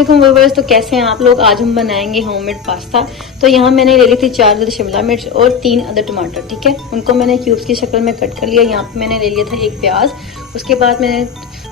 अस्सलाम व्यूअर्स, तो कैसे हैं आप लोग। आज हम बनाएंगे होममेड पास्ता। तो यहाँ मैंने ले ली थी 4 अदर शिमला मिर्च और 3 अदर टमाटर। ठीक है, उनको मैंने क्यूब्स की शक्ल में कट कर लिया। यहाँ पे मैंने ले लिया था 1 प्याज। उसके बाद मैंने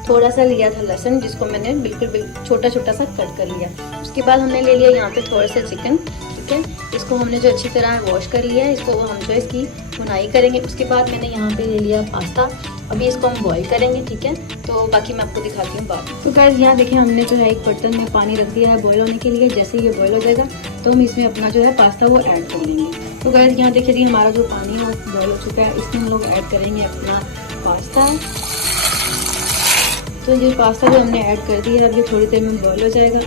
थोड़ा सा लिया था लहसुन, जिसको मैंने बिल्कुल छोटा छोटा सा कट कर लिया। उसके बाद हमने ले लिया यहाँ पे थोड़ा सा चिकन। ठीक है, इसको हमने जो अच्छी तरह वॉश कर लिया है, इसको हम जो इसकी भुनाई करेंगे। उसके बाद मैंने यहाँ पे ले लिया पास्ता। अभी इसको हम बॉईल करेंगे। ठीक है, तो बाकी मैं आपको दिखाती हूँ बाद में। तो गाइस यहाँ देखिए, हमने जो है एक बर्तन में पानी रख दिया है बॉईल होने के लिए। जैसे ये बॉईल हो जाएगा तो हम इसमें अपना जो है पास्ता वो ऐड कर लेंगे। तो गाइस यहाँ देखिए, हमारा जो पानी है वो बॉईल हो चुका है। इसमें हम लोग ऐड करेंगे अपना पास्ता। तो ये पास्ता जो हमने ऐड कर दिया है, अब ये थोड़ी देर में बॉईल हो जाएगा।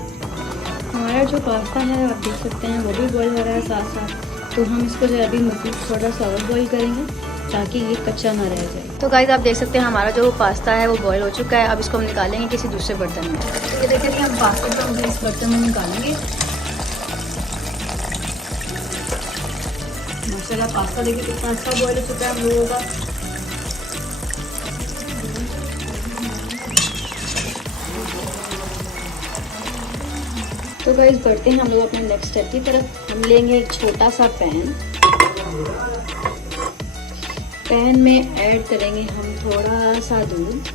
हमारा जो पास्ता है आप देख सकते हैं वो भी बॉईल हो रहा है साथ साथ। तो हम इसको जो है अभी मज़ीद थोड़ा सा और बॉईल करेंगे ताकि ये कच्चा ना रह जाए। तो गाइस आप देख सकते हैं हमारा जो पास्ता है वो बॉईल हो चुका है। अब इसको हम निकालेंगे किसी दूसरे बर्तन में। तो ये देखिए कि हम पास्ता को हम इस बर्तन में निकालेंगे। माशाल्लाह पास्ता देखिए कितना अच्छा बॉईल हो चुका है हम लोगों का। तो गाइस बढ़ते हैं हम लोग अपने नेक्स्ट स्टेप की तरफ। हम लेंगे एक छोटा सा पैन में ऐड करेंगे हम थोड़ा सा दूध।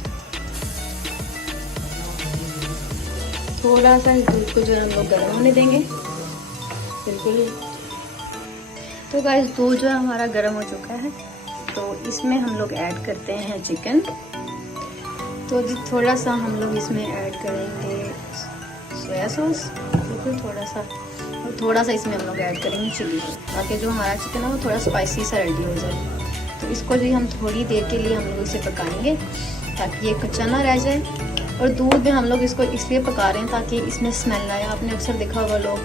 थोड़ा सा इस दूध को जो है हम लोग गर्म होने देंगे बिल्कुल। तो गाइस दूध जो है हमारा गर्म हो चुका है, तो इसमें हम लोग ऐड करते हैं चिकन। तो थोड़ा सा हम लोग इसमें ऐड करेंगे सोया सॉस, बिल्कुल थोड़ा सा इसमें हम लोग ऐड करेंगे चिली सॉस, ताकि जो हमारा चिकन है वो थोड़ा स्पाइसी सा रेडी हो जाए। तो इसको जो हम थोड़ी देर के लिए हम लोग इसे पकाएंगे ताकि ये कच्चा ना रह जाए। और दूध में हम लोग इसको इसलिए पका रहे हैं ताकि इसमें स्मेल आए। आपने अक्सर देखा होगा लोग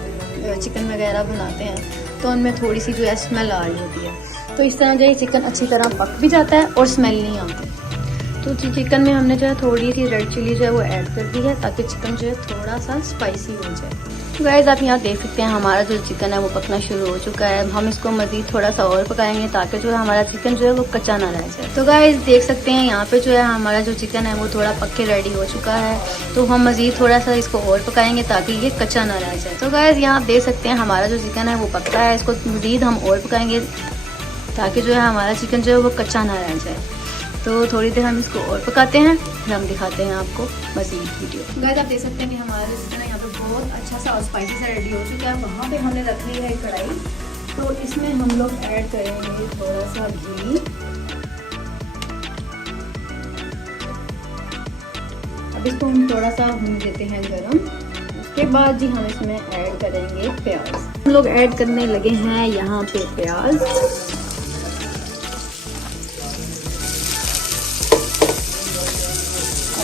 चिकन वगैरह बनाते हैं तो उनमें थोड़ी सी जो है स्मेल आ रही होती है। तो इस तरह जो है चिकन अच्छी तरह पक भी जाता है और स्मेल नहीं आती। तो चिकन में हमने जो है थोड़ी सी रेड चिली जो है वो ऐड कर दी है ताकि चिकन जो है थोड़ा सा स्पाइसी हो जाए। तो गाइस आप यहाँ देख सकते हैं हमारा जो चिकन है वो पकना शुरू हो चुका है। हम इसको मज़ीद थोड़ा सा और पकाएंगे ताकि जो है हमारा चिकन जो है वो कच्चा ना रह जाए। तो गाइस देख सकते हैं यहाँ पे जो है हमारा जो चिकन है वो थोड़ा पक के रेडी हो चुका है। तो हम मज़ीद थोड़ा सा इसको और पकाएंगे ताकि ये कच्चा ना रह जाए। तो गाइस यहाँ आप देख सकते हैं हमारा जो चिकन है वो पकता है। इसको मज़ीद हम और पकाएंगे ताकि जो है हमारा चिकन जो है वो कच्चा ना रह जाए। तो थोड़ी देर हम इसको और पकाते हैं, फिर हम दिखाते हैं आपको मज़ीद वीडियो। गाइस आप देख सकते हैं कि हमारा जो चिकन है यहाँ पे बहुत अच्छा सा और स्पाइसी सा रेडी हो चुका है। वहाँ पे हमने रख ली है कढ़ाई, तो इसमें हम लोग ऐड करेंगे थोड़ा सा घी। अब इसको हम थोड़ा सा भून देते हैं गरम। उसके बाद जी हम इसमें ऐड करेंगे प्याज। हम लोग ऐड करने लगे हैं यहाँ पे प्याज।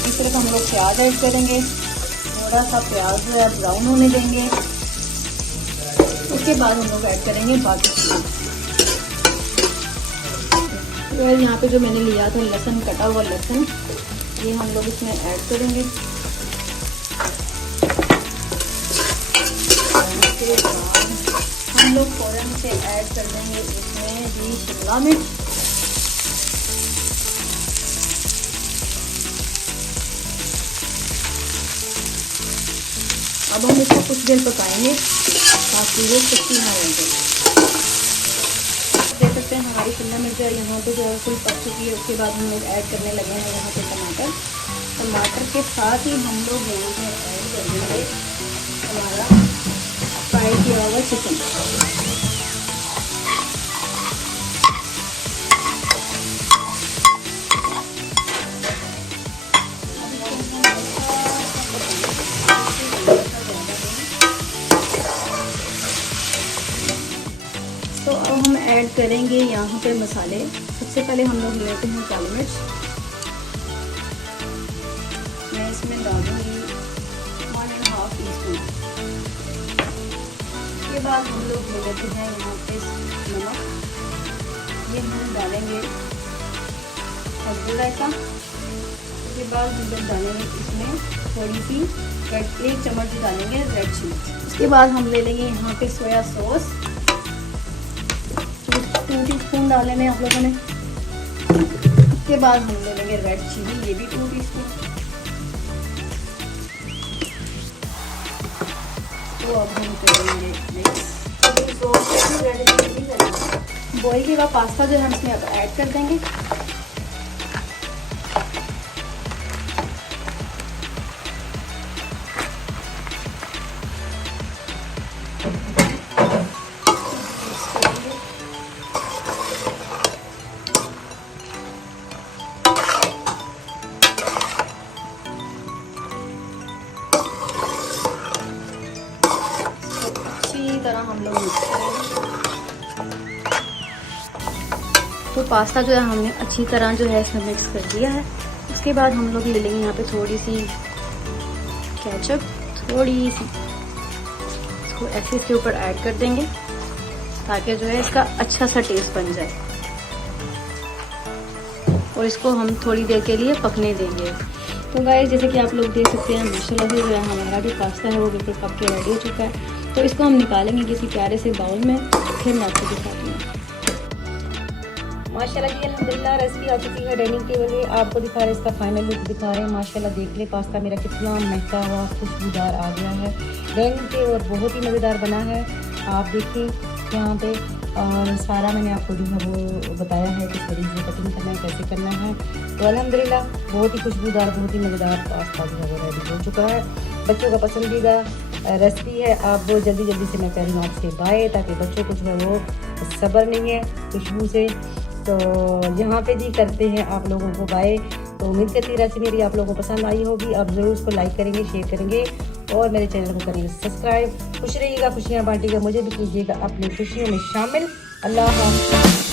सिर्फ हम लोग प्याज ऐड करेंगे, थोड़ा सा प्याज जो है ब्राउन होने देंगे। उसके बाद हम लोग ऐड करेंगे बाकी चीज़। तो यहाँ पे जो मैंने लिया था लहसुन, कटा हुआ लहसुन, ये हम लोग इसमें ऐड करेंगे। उसके बाद हम लोग फौरन से ऐड कर देंगे इसमें भी शिमला मिर्च। अब हम इसको कुछ देर पकाएंगे ताकि वो कच्ची ना रह जाए। देख सकते हैं हमारी शिमला मिर्च यहाँ पे जो है फुल पक चुकी है। उसके बाद हम लोग ऐड करने लगे हैं यहाँ पे टमाटर के साथ ही हम लोग यहाँ पे ऐड कर देंगे हमारा फ्राई किया हुआ चिकन। तो अब हम ऐड करेंगे यहाँ पे मसाले। सबसे पहले हम लोग लेते हैं काली मिर्च। मैं इसमें डालूंगी 1.5 टीस्पून। उसके बाद हम लोग ले लेते हैं यहाँ पे नमक। ये हम डालेंगे हल्दी रायता। उसके बाद हम लोग डालेंगे इसमें थोड़ी सी 1 चम्मच डालेंगे रेड चिली। उसके बाद हम ले लेंगे यहाँ पे सोया सॉस 2 टीस्पून डाले में आप लोगों ने। उसके बाद हम ले लेंगे रेड चिली, ये भी 2 टीस्पून। इसको अब हम करेंगे मिक्स। बॉईल के बाद पास्ता जो है हम इसमें अब ऐड कर देंगे। तरह हम लोग मिक्स करेंगे। तो पास्ता जो है हमने अच्छी तरह जो है इसमें मिक्स कर दिया है। उसके बाद हम लोग ले लेंगे यहाँ पे थोड़ी सी केचप, थोड़ी सी इसको ऐसे इसके ऊपर ऐड कर देंगे ताकि जो है इसका अच्छा सा टेस्ट बन जाए। और इसको हम थोड़ी देर के लिए पकने देंगे। तो गाइस जैसे कि आप लोग देख सकते हैं माशाल्लाह से जो है हमारा जो पास्ता है वो बिल्कुल पक के रेडी हो चुका है। तो इसको हम निकालेंगे किसी प्यारे से बाउल में, फिर मैं आपको दिखाती हूँ। माशाल्लाह जी अल्हम्दुलिल्लाह रेसिपी आ चुकी है डाइनिंग टेबल पे। आपको दिखा रहे हैं, इसका फाइनल लुक दिखा रहे हैं। माशाल्लाह देख ले पास्ता मेरा कितना महका हुआ खुशबूदार आ गया है डाइनिंग पे और बहुत ही मज़ेदार बना है। आप देखिए यहाँ पे और सारा मैंने आपको जो है वो बताया है किस तरीके से कटिंग करना है, कैसे करना है। तो अल्हम्दुलिल्लाह बहुत ही खुशबूदार, बहुत ही मज़ेदार पास्ता जो है वो रेडी हो चुका है। बच्चों का पसंदीदा रेसिपी है। आप वो जल्दी जल्दी से मैं कह रही हूँ आपसे बाय, ताकि बच्चों को जो है वो सब्र नहीं है खुशबू से। तो यहाँ पे जी करते हैं आप लोगों को बाय। तो उम्मीद करती है रेसिपी मेरी आप लोगों को पसंद आई होगी। आप ज़रूर उसको लाइक करेंगे, शेयर करेंगे और मेरे चैनल को करेंगे सब्सक्राइब। खुश रहिएगा, खुशियाँ बांटिएगा, मुझे भी कीजिएगा अपनी खुशियों में शामिल। अल्लाह हाफ़िज़।